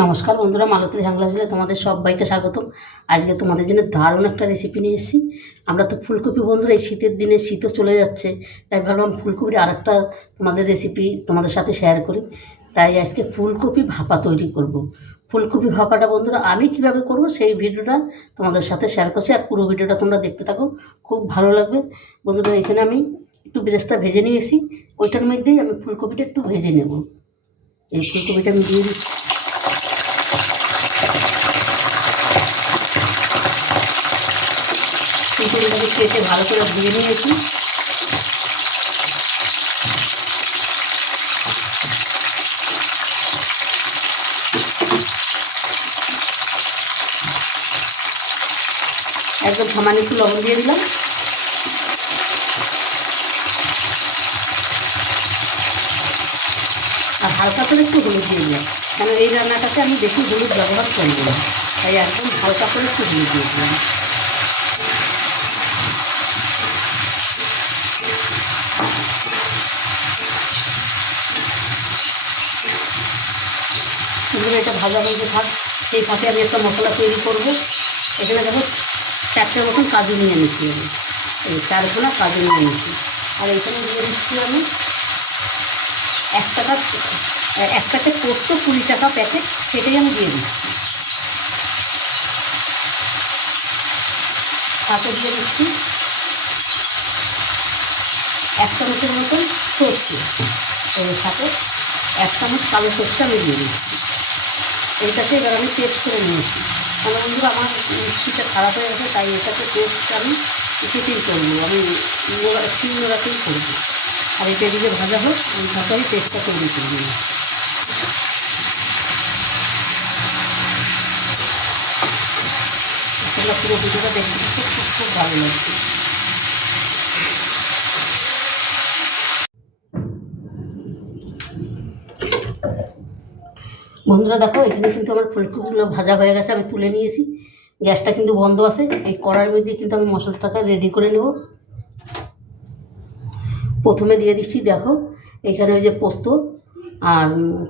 নমস্কার বন্ধুরা, মালতী হ্যাংলাজলে তোমাদের সবাইকে স্বাগতম। আজকে তোমাদের জন্য দারুণ একটা রেসিপি নিয়ে এসেছি। আমরা তো ফুলকপি বন্ধুরা, এই শীতের দিনে শীতও চলে যাচ্ছে, তাই ভাবলাম ফুলকপির আরেকটা তোমাদের রেসিপি তোমাদের সাথে শেয়ার করি। তাই আজকে ফুলকপি ভাপা তৈরি করব। ফুলকপি ভাপাটা বন্ধুরা আমি কিভাবে করব সেই ভিডিওটা তোমাদের সাথে শেয়ার করছি, আর পুরো ভিডিওটা তোমরা দেখতে থাকো, খুব ভালো লাগবে বন্ধুরা। এখানে আমি একটু বেরেস্তা ভেজে নিয়েছি, ওইটার মধ্যেই আমি ফুলকপিটা একটু ভেজে নেব। এই ফুলকপিটা আমি দিয়ে দিচ্ছি। ফুলকপিটাকে কেটে ভালো করে ধুয়ে নিয়েছি। একদম সামান্য একটু লবণ দিয়ে দিলাম, আর হালকা করে একটু হলুদ দিয়ে দিলাম, কেন এই রান্নাটাতে আমি বেশি হলুদ ব্যবহার করব না, তাই একদম হালকা করে একটু হলুদ দিয়ে দিলাম। এগুলো এটা ভাজা হয়ে থাক, সেই ফাঁকে আমি একটা মশলা তৈরি করব। এখানে দেখো 4টের মতন কাজু নিয়ে নিচ্ছি, আমি এই 4 গোনা কাজু নিয়ে নিচ্ছি। আর এখানে দিয়ে দিচ্ছি আমি 1 প্যাকেট পোস্ত, 20 টাকা প্যাকেট, সেটাই আমি দিয়ে দিচ্ছি। সাথে দিয়ে দিচ্ছি 1 চামচের মতন সর্ষে, এর সাথে 1 চামচ কালো সর্ষে আমি দিয়ে দিচ্ছি। এইটাকে এবার আমি পেস্ট করে নিয়েছি, কারণ বন্ধুরা আমার মিক্সিটা খারাপ হয়ে গেছে, তাই এটাকে পেস্ট আমি কিছুতেই করবো, আমি নোড়াতেই করবো। আর এটা দিকে ভাজা হোক, আমি ভাজাই পেস্টটা তৈরি করে নিই। সেটা পুরো ভিডিওটা দেখতে খুব খুব ভালো লাগছে। বন্ধুরা দেখো, এখানে কিন্তু আমার ফুলকপিগুলো ভাজা হয়ে গেছে, আমি তুলে নিয়েছি। গ্যাসটা কিন্তু বন্ধ আছে। এই কড়াইয়ের মধ্যে কিন্তু আমি মশলাটাকে রেডি করে নেব। প্রথমে দিয়ে দিচ্ছি, দেখো এখানে ওই যে পোস্ত আর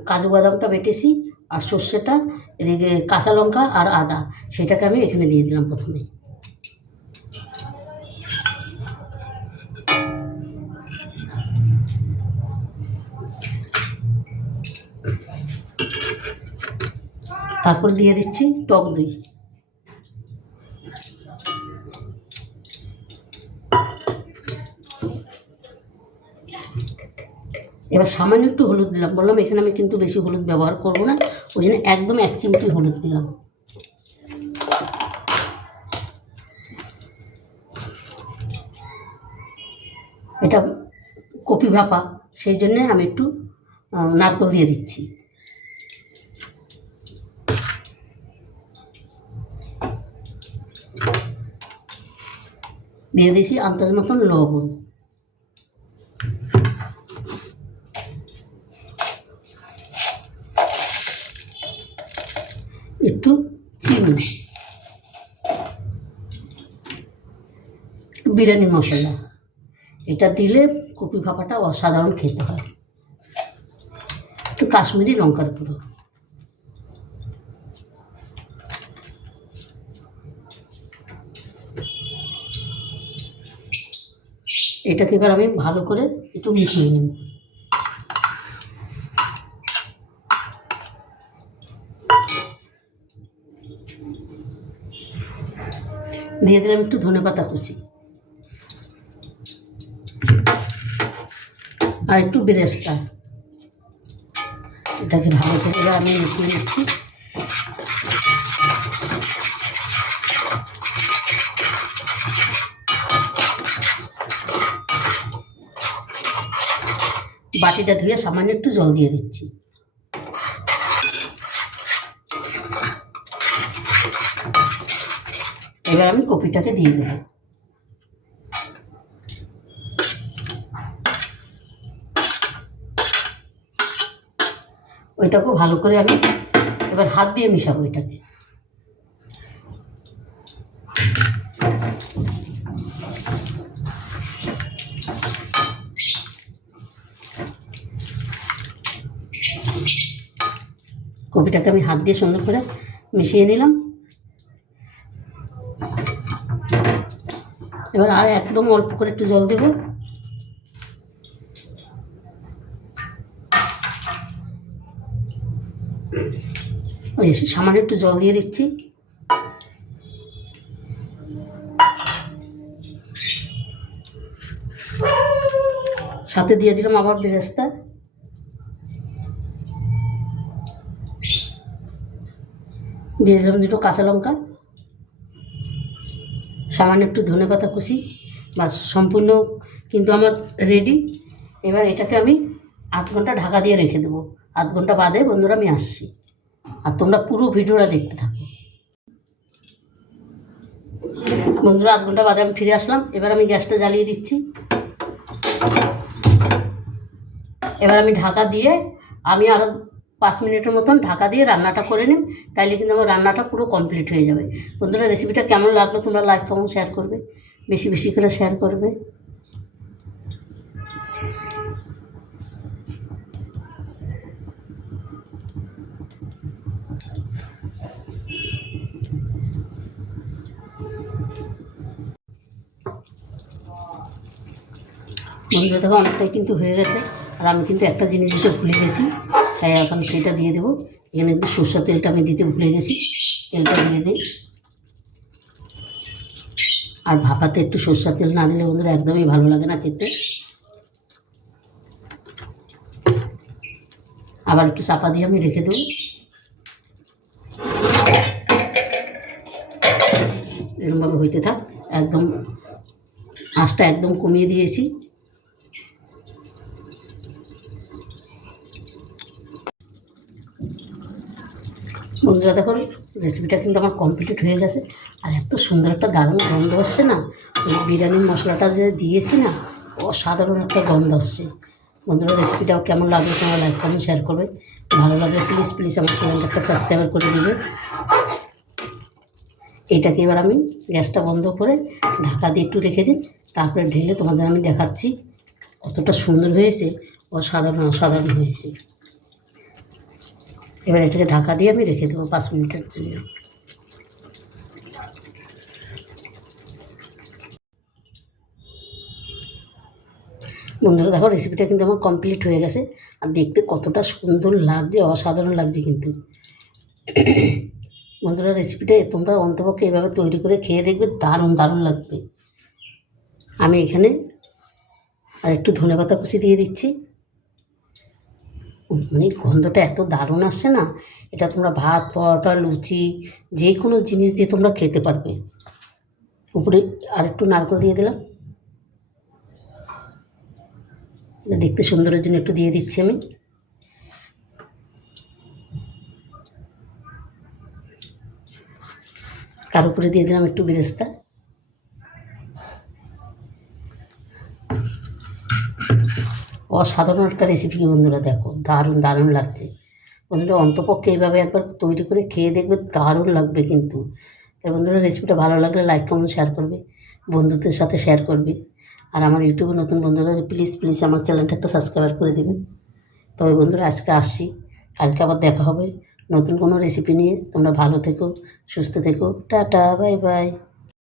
কাজু বাদামটা বেটেছি, আর সর্ষেটা, এদিকে কাঁচা লঙ্কা আর আদা, সেটাকে আমি এখানে দিয়ে দিলাম প্রথমে। তারপর দিয়ে দিচ্ছি টক দই। এবার সামান্য একটু হলুদ দিলাম, বললাম এখানে আমি কিন্তু বেশি হলুদ ব্যবহার করব না, ওই জন্য একদম 1 চিমটি হলুদ দিলাম। এটা কপি ভাপা, সেই জন্যে আমি একটু নারকেল দিয়ে দিচ্ছি। দিয়ে দিয়েছি আন্দাজ মতন লবণ, একটু চিনি, একটু বিরিয়ানি মশলা। এটা দিলে কপি ভাপাটা অসাধারণ খেতে হয়। একটু কাশ্মীরি লঙ্কার গুঁড়ো। এটাকে এবার আমি ভালো করে একটু মিশিয়ে নেব। দিয়ে দিলাম একটু ধনেপাতা কুচি আর একটু বেরেস্তা। এটাকে ভালো করে আমি মিশিয়ে নিচ্ছি। বাটিটা ধুয়ে সামান্য একটু জল দিয়ে দিচ্ছি। এবার আমি কপিটাকে দিয়ে দেবো। ওইটাকেও ভালো করে আমি এবার হাত দিয়ে মিশাবো এটাকে। কপিটাকে আমি হাত দিয়ে সুন্দর করে মিশিয়ে নিলাম। এবার আর একদম অল্প করে একটু জল দেব। ওই সামান্য একটু জল দিয়ে দিচ্ছি। সাথে দিয়ে দিলাম আবার বেরেস্তা। দিয়ে দিলাম দুটো কাঁচা লঙ্কা, সামান্য একটু ধনেপাতা কুচি। বাস সম্পূর্ণ কিন্তু আমার রেডি। এবার এটাকে আমি 8 ঘন্টা ঢাকা দিয়ে রেখে দেবো। 8 ঘন্টা বাদে বন্ধুরা আমি আসছি, আর তোমরা পুরো ভিডিওটা দেখতে থাকো। বন্ধুরা 8 ঘন্টা বাদে আমি ফিরে আসলাম। এবার আমি গ্যাসটা জ্বালিয়ে দিচ্ছি। এবার আমি ঢাকা দিয়ে আমি আরও 5 মিনিটের মতন ঢাকা দিয়ে রান্নাটা করে নিই, তাইলে কিন্তু আমার রান্নাটা পুরো কমপ্লিট হয়ে যাবে। বন্ধুরা রেসিপিটা কেমন লাগলো তোমরা লাইক কমেন্ট শেয়ার করবে, বেশি বেশি করে শেয়ার করবে। বন্ধুরা দেখো অনেকটাই কিন্তু হয়ে গেছে, আর আমি কিন্তু একটা জিনিস দিতে ভুলে গেছি, তাই এখন সেটা দিয়ে দেবো। এখানে কিন্তু সরষের তেলটা আমি দিতে ভুলে গেছি, তেলটা দিয়ে দিই। আর ভাপাতে একটু সরষের তেল না দিলে বন্ধুরা একদমই ভালো লাগে না খেতে। আবার একটু চাপা দিয়ে আমি রেখে দেবো। এরকমভাবে হইতে থাক। একদম আঁচটা একদম কমিয়ে দিয়েছি। বন্ধুরা দেখো রেসিপিটা কিন্তু আমার কমপ্লিট হয়ে গেছে, আর এত সুন্দর একটা দারুণ গন্ধ আসছে না। ওই বিরিয়ানির মশলাটা যে দিয়েছি না, অসাধারণ একটা গন্ধ আসছে। বন্ধুরা রেসিপিটাও কেমন লাগবে তোমরা লাইক কমেন্ট শেয়ার করবে। ভালো লাগলে প্লিজ প্লিজ আমার চ্যানেলটাকে সাবস্ক্রাইব করে দেবে। এইটাকে এবার আমি গ্যাসটা বন্ধ করে ঢাকা দিয়ে একটু রেখে দিই, তারপরে ঢেলে তোমাদের আমি দেখাচ্ছি কতটা সুন্দর হয়েছে, অসাধারণ হয়েছে। এবার এটাকে ঢাকা দিয়ে আমি রেখে দেবো 5 মিনিটের জন্য। বন্ধুরা দেখো রেসিপিটা কিন্তু আমার কমপ্লিট হয়ে গেছে, আর দেখতে কতটা সুন্দর লাগছে, অসাধারণ লাগছে কিন্তু। বন্ধুরা রেসিপিটা তোমরা অন্তপক্ষে এভাবে তৈরি করে খেয়ে দেখবে, দারুণ লাগবে। আমি এখানে আর একটু ধনেপাতা কুচি দিয়ে দিচ্ছি। মানে গন্ধটা এত দারুণ আসছে না, এটা তোমরা ভাত, পরোটা, লুচি যে কোনো জিনিস দিয়ে তোমরা খেতে পারবে। উপরে আর একটু নারকেল দিয়ে দিলাম, দেখতে সুন্দরের জন্য একটু দিয়ে দিচ্ছি আমি। তার উপরে দিয়ে দিলাম একটু বেরেস্তা। অসাধারণ একটা রেসিপি বন্ধুরা, দেখো দারুণ লাগছে। বন্ধুরা অন্তপক্ষে এইভাবে একবার তৈরি করে খেয়ে দেখবে, দারুণ লাগবে কিন্তু। তাই বন্ধুরা রেসিপিটা ভালো লাগলে লাইক কমেন্ট শেয়ার করবে, বন্ধুদের সাথে শেয়ার করবে। আর আমার ইউটিউবে নতুন বন্ধুরা প্লিজ আমার চ্যানেলটা একটা সাবস্ক্রাইব করে দেবেন। তবে বন্ধুরা আজকে আসছি, কালকে আবার দেখা হবে নতুন কোনো রেসিপি নিয়ে। তোমরা ভালো থেকো, সুস্থ থেকো, টাটা, বাই বাই।